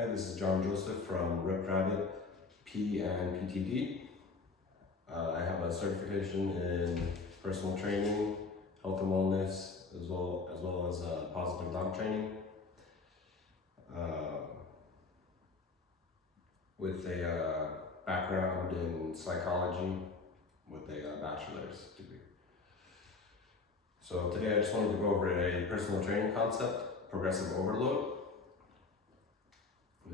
Hi, this is John Joseph from Rip Rabbit P and PTD. I have a certification in personal training, health and wellness, as well as positive dog training, with a background in psychology with a bachelor's degree. So today I just wanted to go over a personal training concept, progressive overload.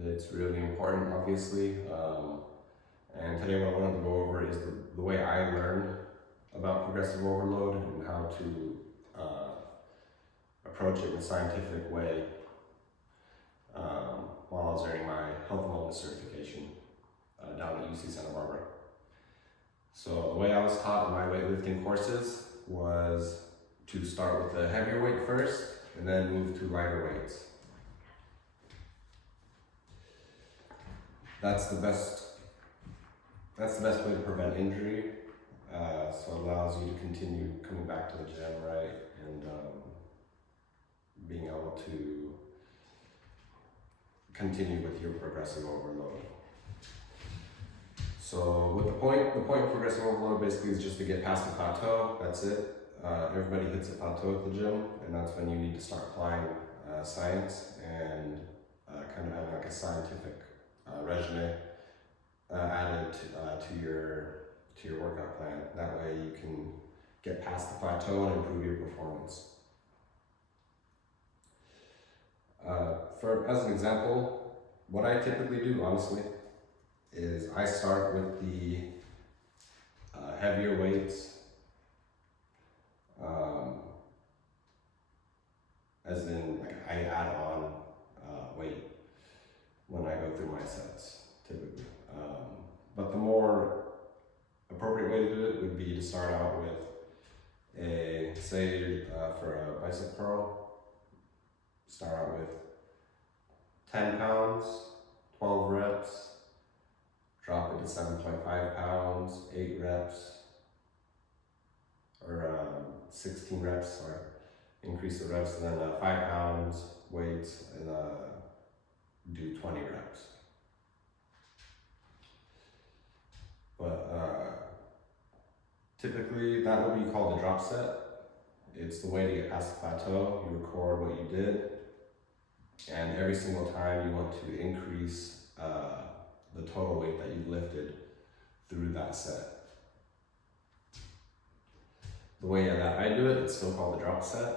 It's really important, obviously. And today what I wanted to go over is the way I learned about progressive overload and how to approach it in a scientific way while I was earning my health and wellness certification down at UC Santa Barbara. So the way I was taught in my weightlifting courses was to start with the heavier weight first and then move to lighter weights. That's the best way to prevent injury. So it allows you to continue coming back to the gym, right? And being able to continue with your progressive overload. So with the point of progressive overload basically is just to get past the plateau. That's it. Everybody hits a plateau at the gym, and that's when you need to start applying science and kind of having like a scientific regimen added to your workout plan. That way you can get past the plateau and improve your performance. As an example, what I typically do, honestly, is I start with the heavier weights, as in like I add on weight when I go through my sets, typically. But the more appropriate way to do it would be to start out with for a bicep curl, start out with 10 pounds, 12 reps, drop it to 7.5 pounds, 8 reps, or 16 reps, sorry. Increase the reps, and then 5 pounds weights, and do 20 reps. But typically that would be called a drop set. It's the way to get past the plateau. You record what you did, and every single time you want to increase the total weight that you lifted through that set. The way that I do it, it's still called the drop set.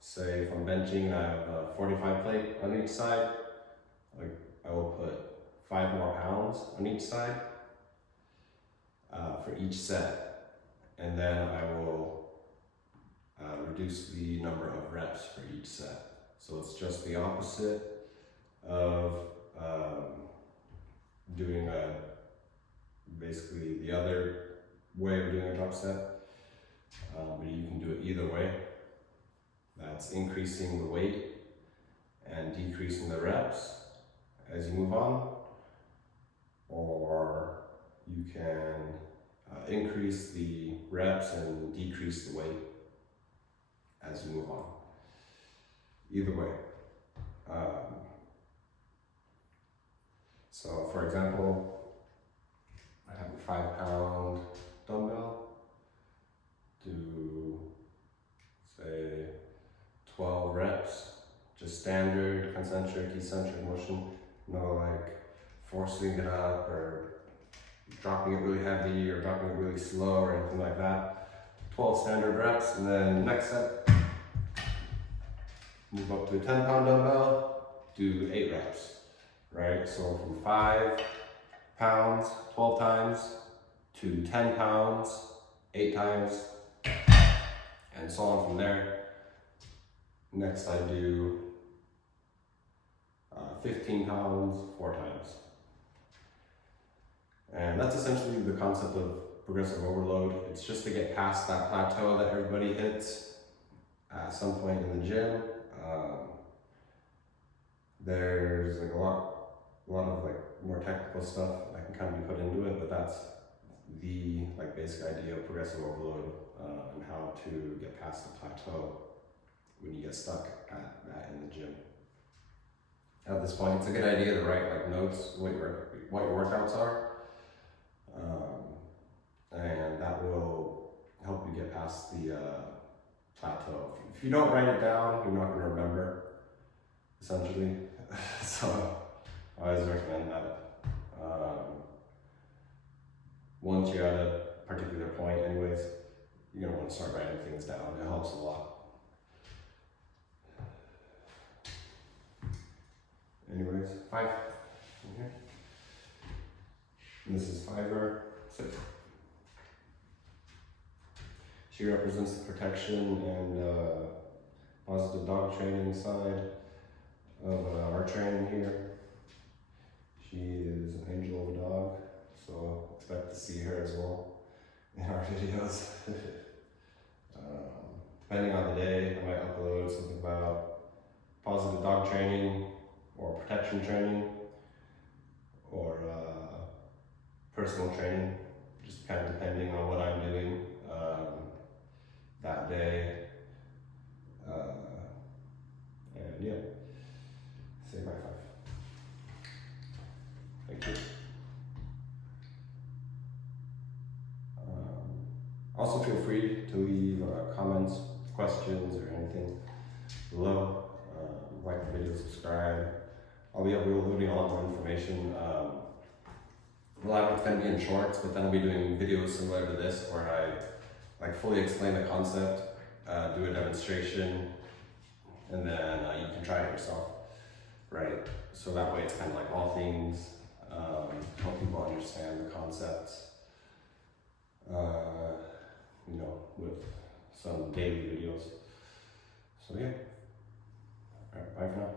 Say if I'm benching and I have a 45 plate on each side, I will put 5 more pounds on each side for each set, and then I will reduce the number of reps for each set. So it's just the opposite of doing basically the other way of doing a drop set, but you can do it either way. That's increasing the weight and decreasing the reps as you move on, or you can increase the reps and decrease the weight as you move on. Either way. So for example, I have a 5-pound dumbbell, do say 12 reps, just standard concentric, eccentric motion, no like forcing it up or dropping it really heavy or dropping it really slow or anything like that. 12 standard reps, and then next set, move up to a 10-pound dumbbell, do 8 reps, right? So from 5 pounds, 12 times, to 10 pounds, 8 times, and so on from there. Next I do 15 pounds, 4 times. And that's essentially the concept of progressive overload. It's just to get past that plateau that everybody hits at some point in the gym. There's like a lot of like more technical stuff that can kind of be put into it, but that's the like basic idea of progressive overload and how to get past the plateau when you get stuck at that in the gym. at this point. It's a good idea to write like notes what your workouts are, and that will help you get past the plateau. If you don't write it down, you're not going to remember, essentially. So I always recommend that. Once you're at a particular point, anyways, you're going to want to start writing things down. It helps a lot. Anyways, 5 in here. And this is 5er. 6. She represents the protection and positive dog training side of our training here. She is an angel of a dog, so expect to see her as well in our videos. Depending on the day, I might upload something about positive dog training or protection training or personal training, just kind of depending on what I'm doing that day. And yeah, say my 5. Thank you. Also feel free to leave comments, questions, or anything below. Like the video, subscribe. I'll be uploading a lot more information. A lot of it's going to be in shorts, but then I'll be doing videos similar to this where I like fully explain the concept, do a demonstration, and then you can try it yourself, right? So that way it's kind of like all things, help people understand the concepts, you know, with some daily videos. So yeah, all right, bye for now.